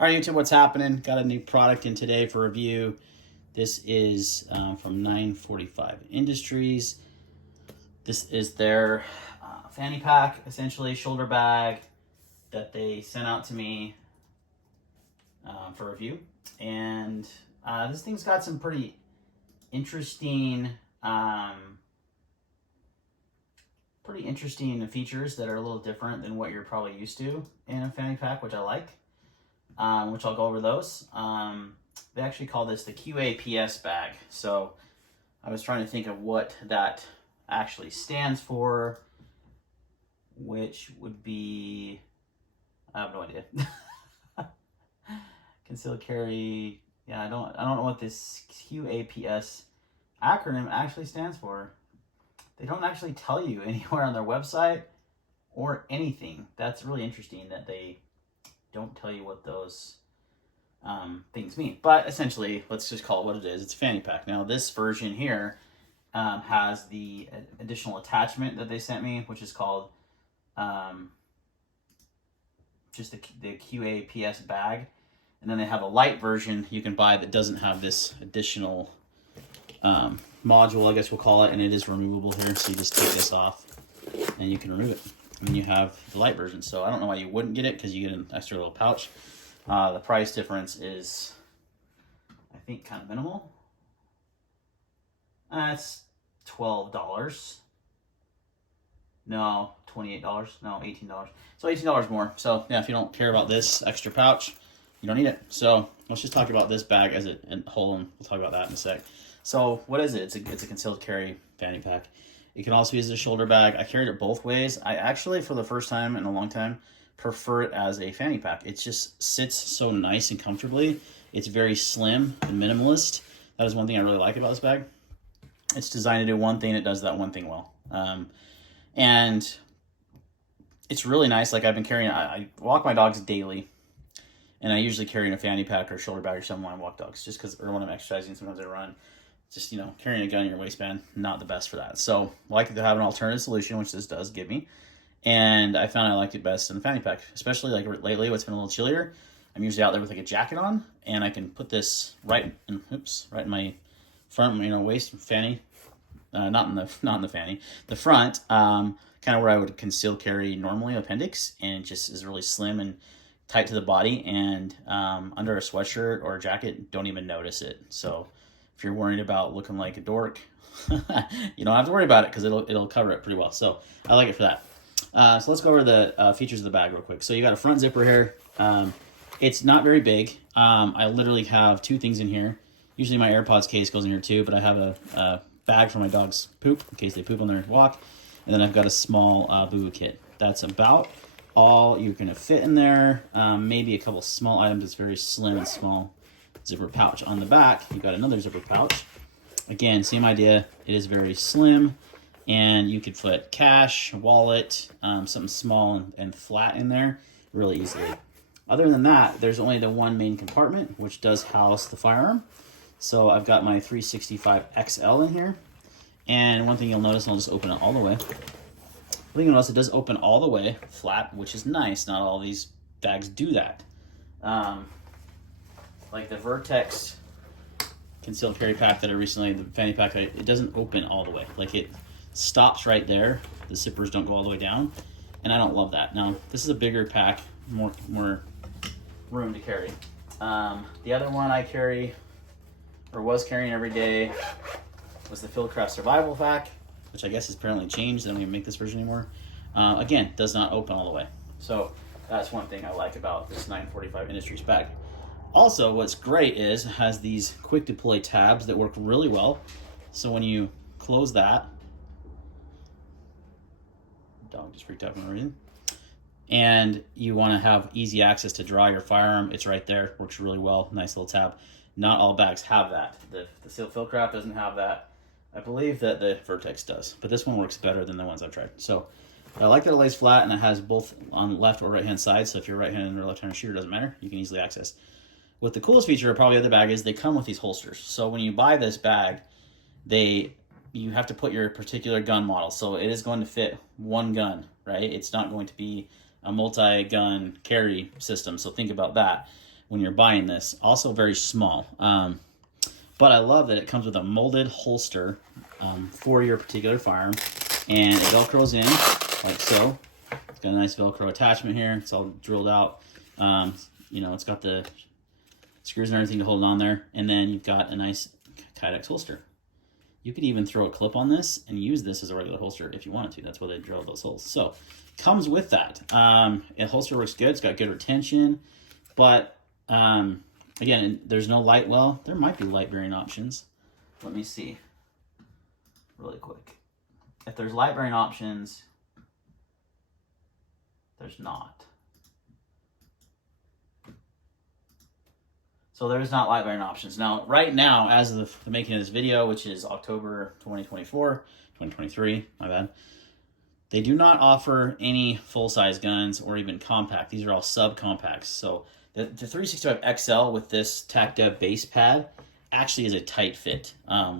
All right, YouTube, what's happening? Got a new product in today for review. This is from 945 Industries. This is their fanny pack, essentially shoulder bag that they sent out to me for review. And this thing's got some pretty interesting features that are a little different than what you're probably used to in a fanny pack, which I like. Which I'll go over those. They actually call this the Q.A.P.S bag. So I was trying to think of what that actually stands for, which would be, I have no idea. Concealed carry. Yeah, I don't know what this Q.A.P.S acronym actually stands for. They don't actually tell you anywhere on their website or anything. That's really interesting that they don't tell you what those things mean. But essentially, let's just call it what it is. It's a fanny pack. Now, this version here has the additional attachment that they sent me, which is called just the Q.A.P.S bag. And then they have a light version you can buy that doesn't have this additional module, I guess we'll call it, and it is removable here. So you just take this off and you can remove it. And you have the light version. So I don't know why you wouldn't get it, because you get an extra little pouch. The price difference is, I think, kind of minimal. It's $12. No, $28. No, $18. So $18 more. So yeah, if you don't care about this extra pouch, you don't need it. So let's just talk about this bag as a whole, and we'll talk about that in a sec. So what is it? It's a concealed carry fanny pack. You can also use it as a shoulder bag. I carried it both ways. I actually, for the first time in a long time, prefer it as a fanny pack. It just sits so nice and comfortably. It's very slim and minimalist. That is one thing I really like about this bag. It's designed to do one thing. It does that one thing well. And it's really nice. Like, I've been carrying, I walk my dogs daily. And I usually carry in a fanny pack or a shoulder bag or something when I walk dogs. Just because, or when I'm exercising, sometimes I run. Just, carrying a gun in your waistband, not the best for that. So I like to have an alternative solution, which this does give me. And I found I liked it best in the fanny pack, especially like lately, what's been a little chillier. I'm usually out there with like a jacket on, and I can put this right in my front, waist fanny, not in the fanny, the front, kind of where I would conceal carry normally, appendix, and it just is really slim and tight to the body, and under a sweatshirt or a jacket, don't even notice it. So if you're worried about looking like a dork, you don't have to worry about it, because it'll cover it pretty well. So I like it for that. So let's go over the features of the bag real quick. So you got a front zipper here. It's not very big. I literally have two things in here. Usually my AirPods case goes in here too, but I have a bag for my dog's poop in case they poop on their walk. And then I've got a small boo-boo kit. That's about all you're going to fit in there. Maybe a couple small items. It's very slim and small zipper pouch. On the back, you've got another zipper pouch. Again, same idea. It is very slim, and you could put cash, wallet, something small and flat in there really easily. Other than that, there's only the one main compartment, which does house the firearm. So I've got my 365 XL in here. And one thing you'll notice, and I'll just open it all the way. One thing you'll notice, it does open all the way flat, which is nice. Not all these bags do that. Like the Vertex concealed carry pack that I recently, the fanny pack, it doesn't open all the way. Like, it stops right there. The zippers don't go all the way down, and I don't love that. Now, this is a bigger pack, more room to carry. The other one I carry, or was carrying every day, was the Q.A.P.S Survival Pack, which I guess has apparently changed. They don't even make this version anymore. Again, does not open all the way. So that's one thing I like about this 945 Industries bag. Also, what's great is it has these quick deploy tabs that work really well. So when you close that, dog just freaked out for no reason, and you want to have easy access to draw your firearm, it's right there. Works really well. Nice little tab. Not all bags have that. The Q.A.P doesn't have that. I believe that the Vertex does, but this one works better than the ones I've tried. So I like that it lays flat, and it has both on the left or right hand side. So if you're right-handed or left-handed shooter, doesn't matter. You can easily access. What the coolest feature of probably of the bag is they come with these holsters. So when you buy this bag, you have to put your particular gun model. So it is going to fit one gun, right? It's not going to be a multi-gun carry system. So think about that. when you're buying this. Also very small. But I love that it comes with a molded holster for your particular firearm, and it Velcros in like so. It's got a nice Velcro attachment here. It's all drilled out. You know, it's got the screws and everything to hold it on there, and then you've got a nice Kydex holster. You could even throw a clip on this and use this as a regular holster if you wanted to. That's why they drilled those holes. So comes with that. The holster works good. It's got good retention, but again, there's no light well. There might be light bearing options. Let me see really quick. If there's light bearing options, there's not. So there's not light bearing options. Now, right now, as of the making of this video, which is October 2023, my bad, they do not offer any full-size guns or even compact. These are all sub-compacts. So the 365 XL with this TacDev base pad actually is a tight fit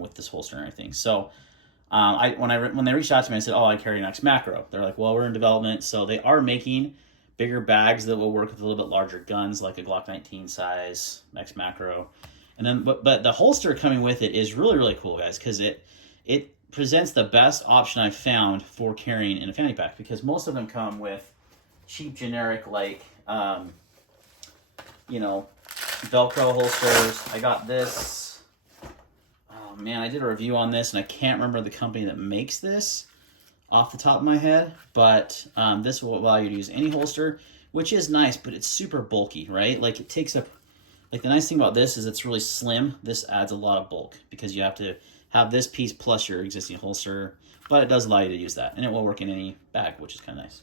with this holster and everything. So when they reached out to me, I said, oh, I carry an X Macro. They're like, well, we're in development. So they are making bigger bags that will work with a little bit larger guns, like a Glock 19 size X Macro. And then, but the holster coming with it is really, really cool, guys, because it presents the best option I've found for carrying in a fanny pack, because most of them come with cheap generic, like, you know, Velcro holsters. I got this. Oh man, I did a review on this and I can't remember the company that makes this off the top of my head, but this will allow you to use any holster, which is nice, but it's super bulky, right? Like it takes up, like the nice thing about this is it's really slim. This adds a lot of bulk because you have to have this piece plus your existing holster, but it does allow you to use that, and it will work in any bag, which is kind of nice.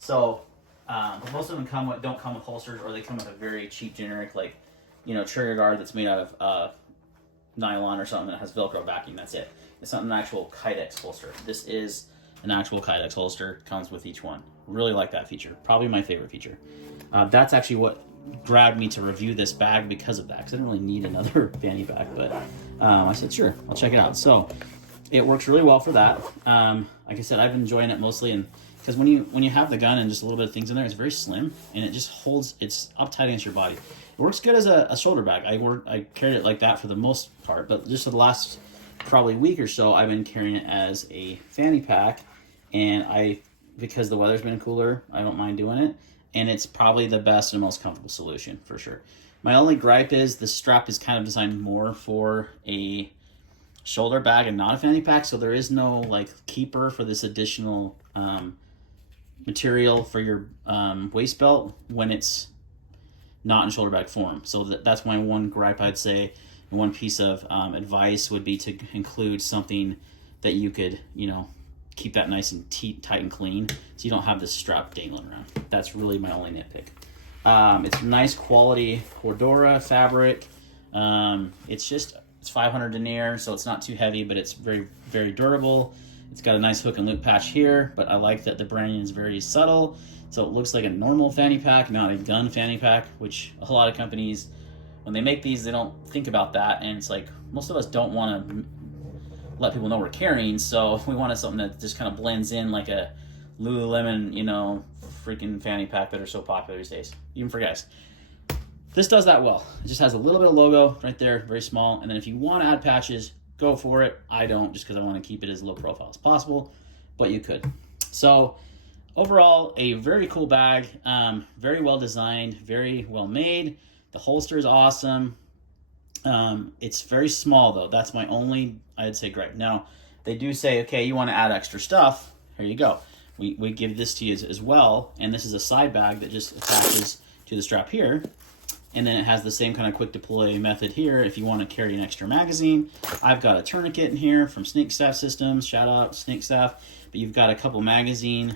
So, but most of them don't come with holsters, or they come with a very cheap generic, like, you know, trigger guard that's made out of nylon or something that has Velcro backing. That's it. It's not an actual Kydex holster. This is an actual Kydex holster, comes with each one. Really like that feature. Probably my favorite feature. That's actually what grabbed me to review this bag because of that, because I didn't really need another fanny pack, but I said, sure, I'll check it out. So it works really well for that. Like I said, I've been enjoying it mostly, and because when you have the gun and just a little bit of things in there, it's very slim, and it just holds, it's up tight against your body. It works good as a shoulder bag. I carried it like that for the most part, but just for the last probably week or so, I've been carrying it as a fanny pack, and because the weather's been cooler, I don't mind doing it, and it's probably the best and most comfortable solution for sure. My only gripe is the strap is kind of designed more for a shoulder bag and not a fanny pack, so there is no like keeper for this additional material for your waist belt when it's not in shoulder bag form. So that's my one gripe, I'd say, and one piece of advice would be to include something that you could, you know, keep that nice and tight and clean, so you don't have this strap dangling around. That's really my only nitpick. It's nice quality Cordura fabric. It's 500 denier, so it's not too heavy, but it's very, very durable. It's got a nice hook and loop patch here, but I like that the branding is very subtle, so it looks like a normal fanny pack, not a gun fanny pack, which a lot of companies, when they make these, they don't think about that, and it's like, most of us don't want to let people know we're carrying, so we wanted something that just kind of blends in like a Lululemon, you know, freaking fanny pack that are so popular these days, even for guys. This does that well. It just has a little bit of logo right there, very small, and then if you want to add patches, go for it. I don't, just because I want to keep it as low profile as possible, but you could. So overall, a very cool bag, very well designed, very well made. The holster is awesome. It's very small though. That's my only, I'd say, gripe. Now, they do say, okay, you want to add extra stuff, here you go. We give this to you as well, and this is a side bag that just attaches to the strap here, and then it has the same kind of quick deploy method here if you want to carry an extra magazine. I've got a tourniquet in here from Snake Staff Systems, shout out Snake Staff, but you've got a couple magazine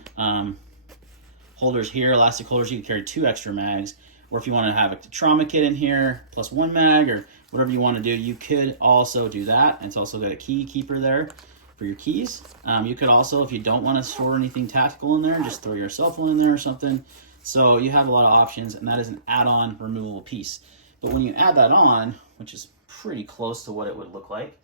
holders here, elastic holders, you can carry 2 extra mags, or if you want to have a trauma kit in here, plus 1 mag, or whatever you want to do, you could also do that. And it's also got a key keeper there for your keys. You could also, if you don't want to store anything tactical in there, just throw your cell phone in there or something. So you have a lot of options, and that is an add-on removable piece. But when you add that on, which is pretty close to what it would look like,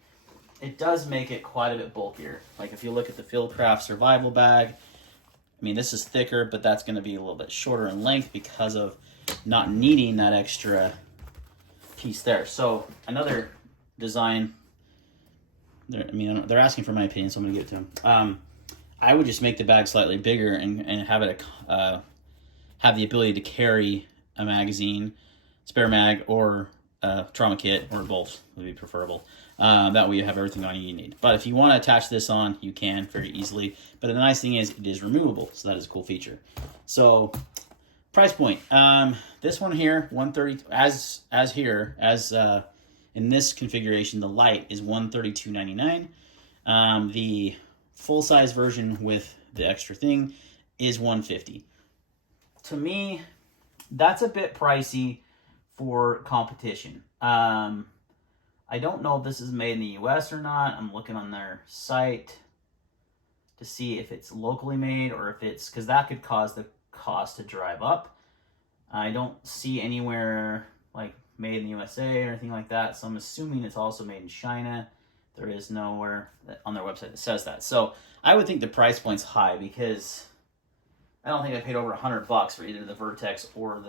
it does make it quite a bit bulkier. Like if you look at the Fieldcraft Survival Bag, I mean, this is thicker, but that's going to be a little bit shorter in length because of not needing that extra piece there. So another design, they're asking for my opinion, so I'm gonna give it to them. I would just make the bag slightly bigger and have it have the ability to carry a magazine, spare mag, or a trauma kit, or both would be preferable. That way you have everything on you need. But if you want to attach this on, you can very easily. But the nice thing is it is removable, so that is a cool feature. So price point. This one here, 130 as in this configuration, the light is $132.99. The full size version with the extra thing is $150. To me, that's a bit pricey for competition. I don't know if this is made in the US or not. I'm looking on their site to see if it's locally made or if it's, because that could cause the cost to drive up. I don't see anywhere like made in the USA or anything like that, so I'm assuming it's also made in China. There is nowhere on their website that says that. So I would think the price point's high because I don't think I paid over $100 for either the Vertex or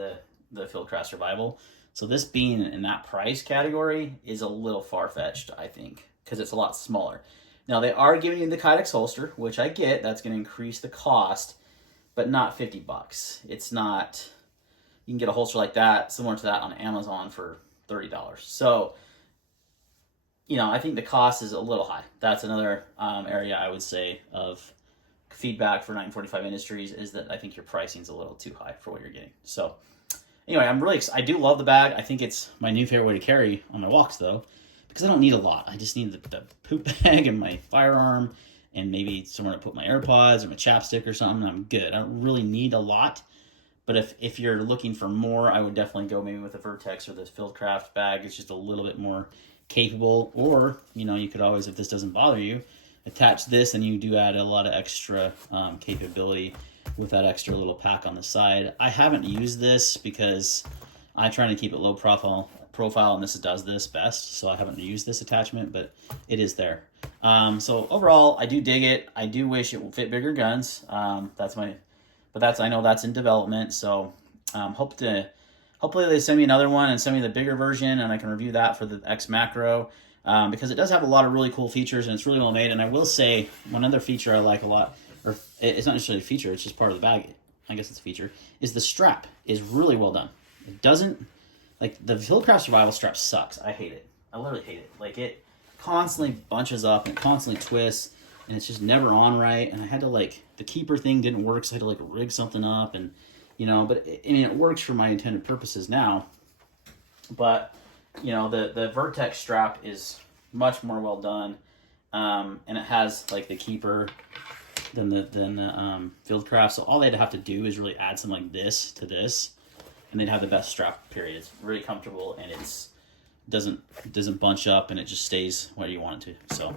the Fieldcraft Survival. So this being in that price category is a little far-fetched, I think, because it's a lot smaller. Now, they are giving you the Kydex holster, which I get. That's going to increase the cost, but not $50. It's not... You can get a holster like that, similar to that on Amazon for $30. So, I think the cost is a little high. That's another area I would say of feedback for 945 Industries is that I think your pricing is a little too high for what you're getting. So, anyway, I do love the bag. I think it's my new favorite way to carry on my walks, though, because I don't need a lot. I just need the poop bag and my firearm and maybe somewhere to put my AirPods or my chapstick or something, and I'm good. I don't really need a lot. But if you're looking for more, I would definitely go maybe with the Vertex or the Fieldcraft bag. It's just a little bit more capable. Or, you could always, if this doesn't bother you, attach this and you do add a lot of extra capability with that extra little pack on the side. I haven't used this because I'm trying to keep it low profile, and this does this best. So I haven't used this attachment, but it is there. So overall, I do dig it. I do wish it would fit bigger guns. I know that's in development, so hopefully they send me another one and send me the bigger version, and I can review that for the X Macro, because it does have a lot of really cool features, and it's really well made. And I will say, one other feature I like a lot, or it's not necessarily a feature, it's just part of the bag, I guess it's a feature, is the strap is really well done. It doesn't, like, the Fieldcraft Survival strap sucks. I hate it. I literally hate it. Like, it constantly bunches up and it constantly twists, and it's just never on right, and I had to, the keeper thing didn't work, so I had to, rig something up, and, but, it works for my intended purposes now, but, the Vertex strap is much more well done, and it has, the keeper than the Fieldcraft, so all they'd have to do is really add something like this to this, and they'd have the best strap, period. It's really comfortable, and it doesn't bunch up, and it just stays where you want it to, so...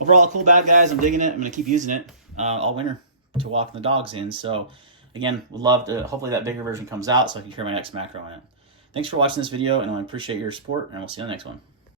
Overall, a cool bag, guys. I'm digging it. I'm going to keep using it all winter to walk the dogs in. So, again, would love to, hopefully that bigger version comes out so I can carry my X Macro in it. Thanks for watching this video, and I appreciate your support, and we'll see you on the next one.